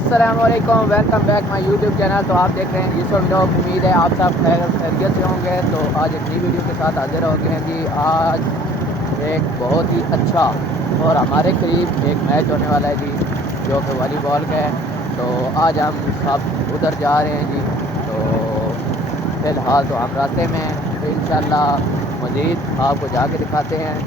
अस्सलामुअलैकुम, welcome back my YouTube channel. तो आप देख रहे हैं यूसुफ व्लॉग। उम्मीद है आप सब खैरियत से होंगे। तो आज एक नई वीडियो के साथ हाजिर हो गए हैं जी। आज एक बहुत ही अच्छा और हमारे करीब एक मैच होने वाला है जी, जो कि वॉलीबॉल का है। तो आज हम सब उधर जा रहे हैं जी। तो फ़िलहाल तो हम रास्ते में हैं, तो इंशाल्लाह मज़ीद आपको जाके दिखाते हैं।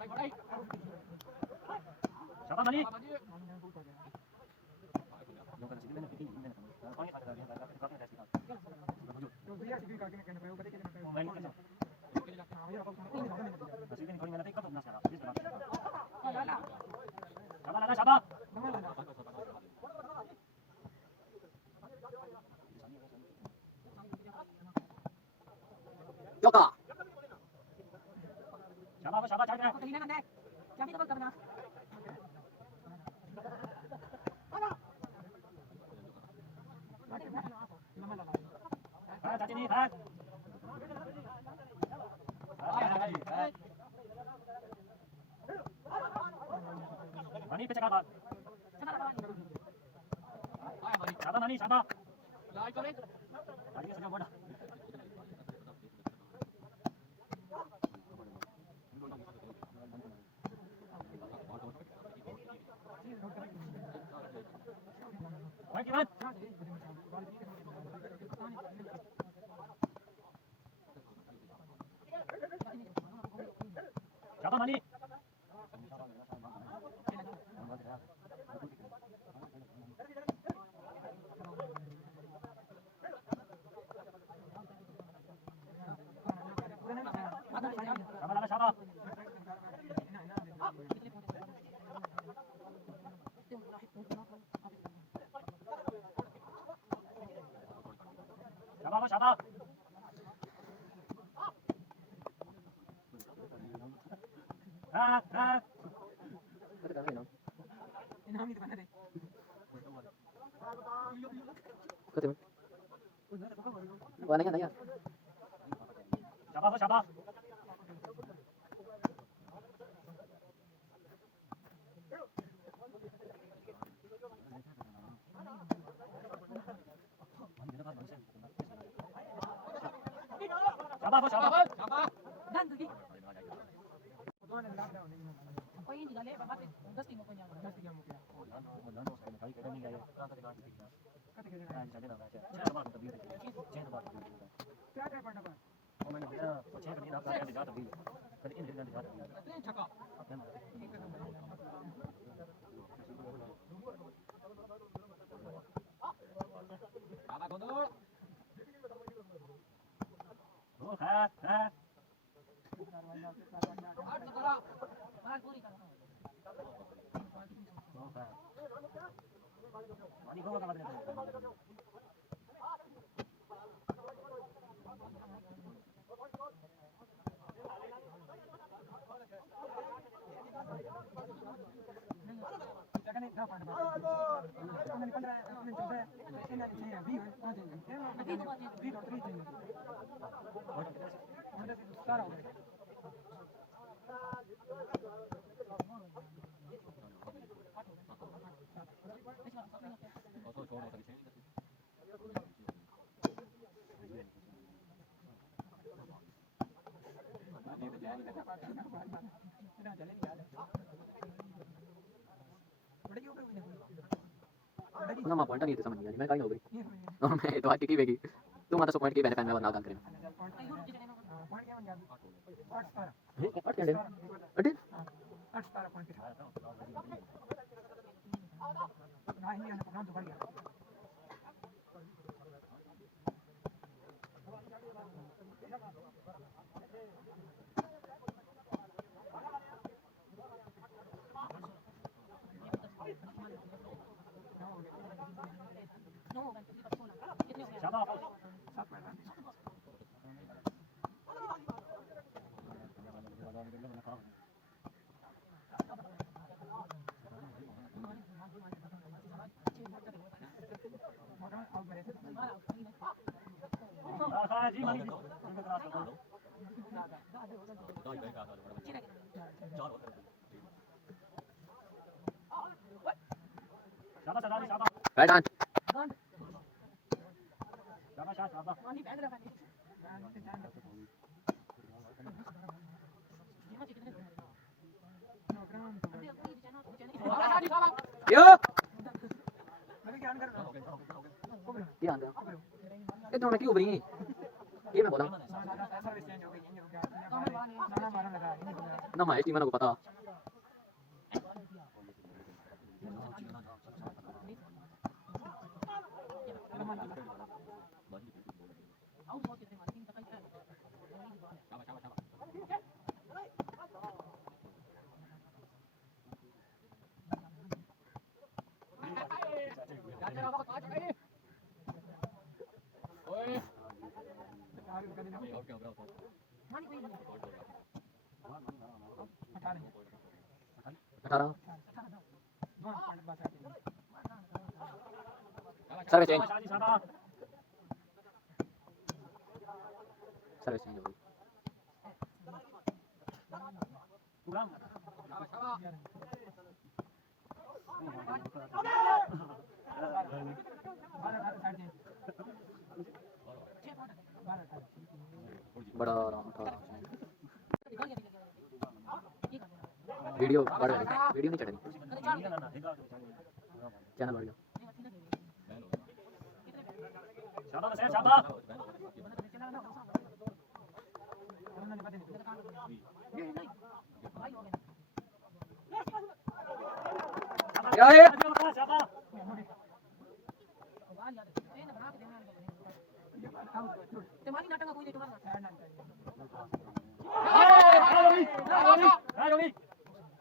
शाबाश मनी शाबाश चौका शाबाश शाबाश चल रहा है चाची नहीं है मनी पे चका बात शाबाश मनी शाबाश लाइक करें आगे से बोला Thank you, man. Siapa mani? Siapa? Siapa? Warnanya tanya. Siapa? Siapa? Dan tuh oh ini juga lebar banget, udah tinggal punya. Nama pointer gitu sama dia, gimana kali nggak beri? Oh, itu hati kiki bagi. Tuh mata sok point kiki banyak warna algan keren. Part yang ada. Ada? Right on. Yo. Iya anda. Itu nomor क्यों बनी? ये मैं बोला। nama es di mana gue patah. Sekarang service change. Service change. बड़ा आराम था video बढ़ गई वीडियो नहीं चढ़ेगी चैनल बढ़ गया शाबाश बस शाबाश क्या है शाबाश तुम्हारी नाटक का कोई नहीं तुम्हारा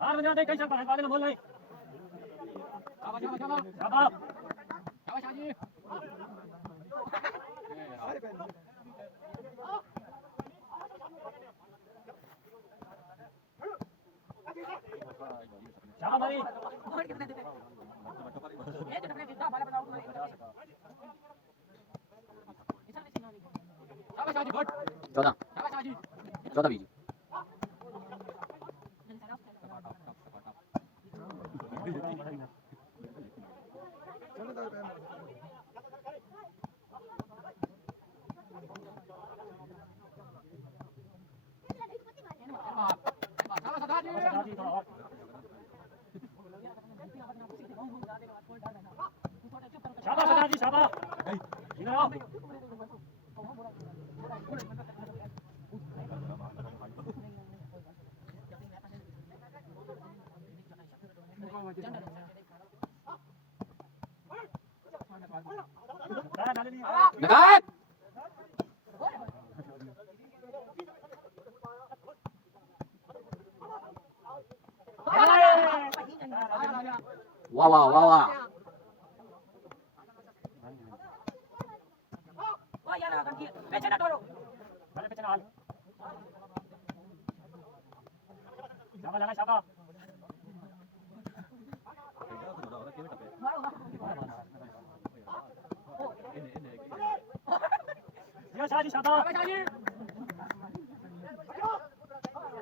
हार बजा दे कैसा बाद में बोल नहीं शाबाश शाबाश शाबाश जी शाबाश भाई और कितने देते ये तो अपने कितना बाला बताओ तुम्हारे शाबाश जी गुड 14 शाबाश जी 14 बीजी शाबाश जी शाबाश इधर आओ निकाल वाह वाह वाह वाह वाह यार करती है पीछे ना छोड़ो मेरे पीछे ना हाल शाबाश जाना शाबाश ये शादी शाबाश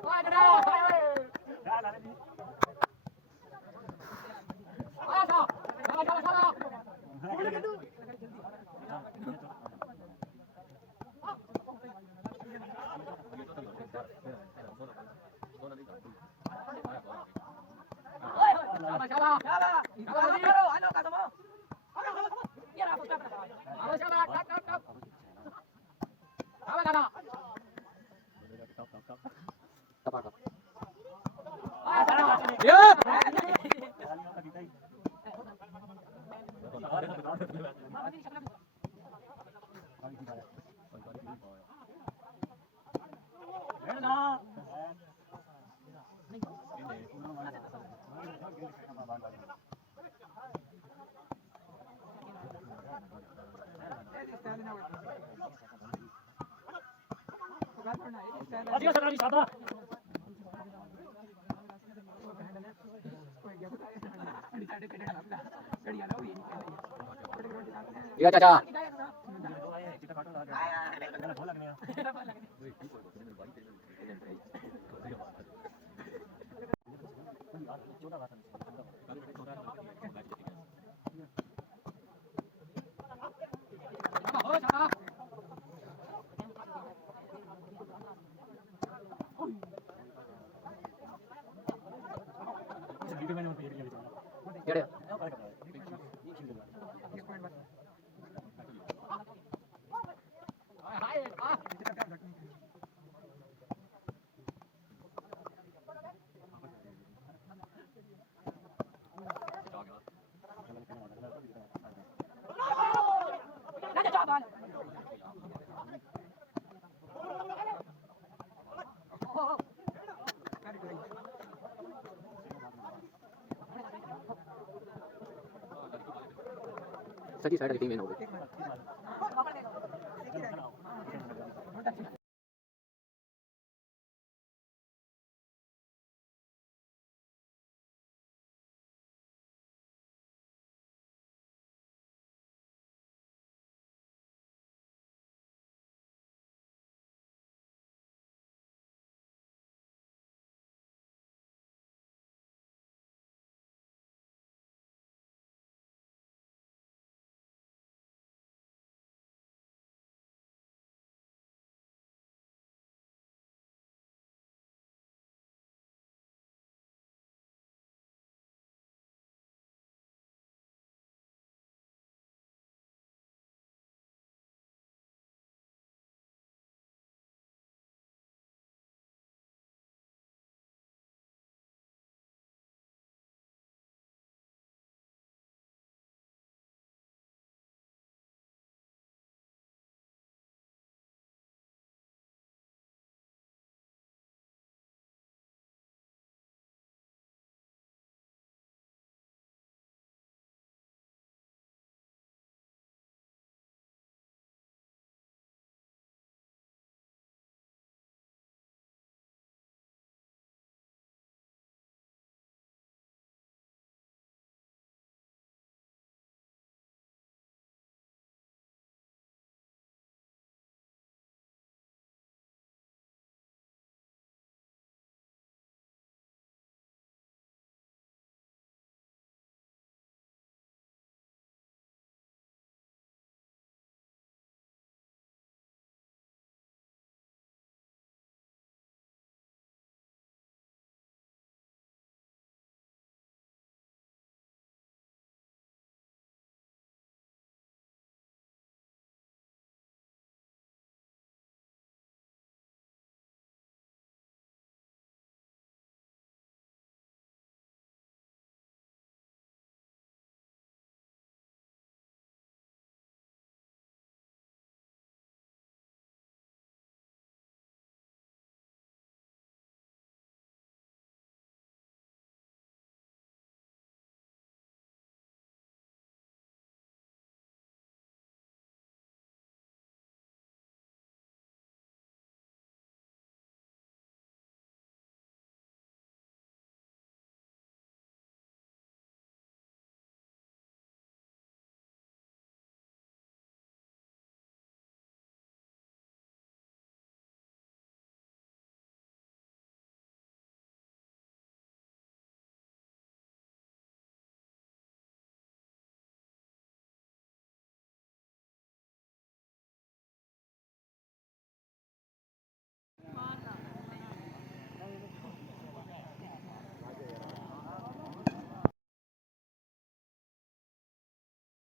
वाह करो जा लाने दी Adiós, Sarada. iya caca Iya deh. सच्ची साइड टीम हो गई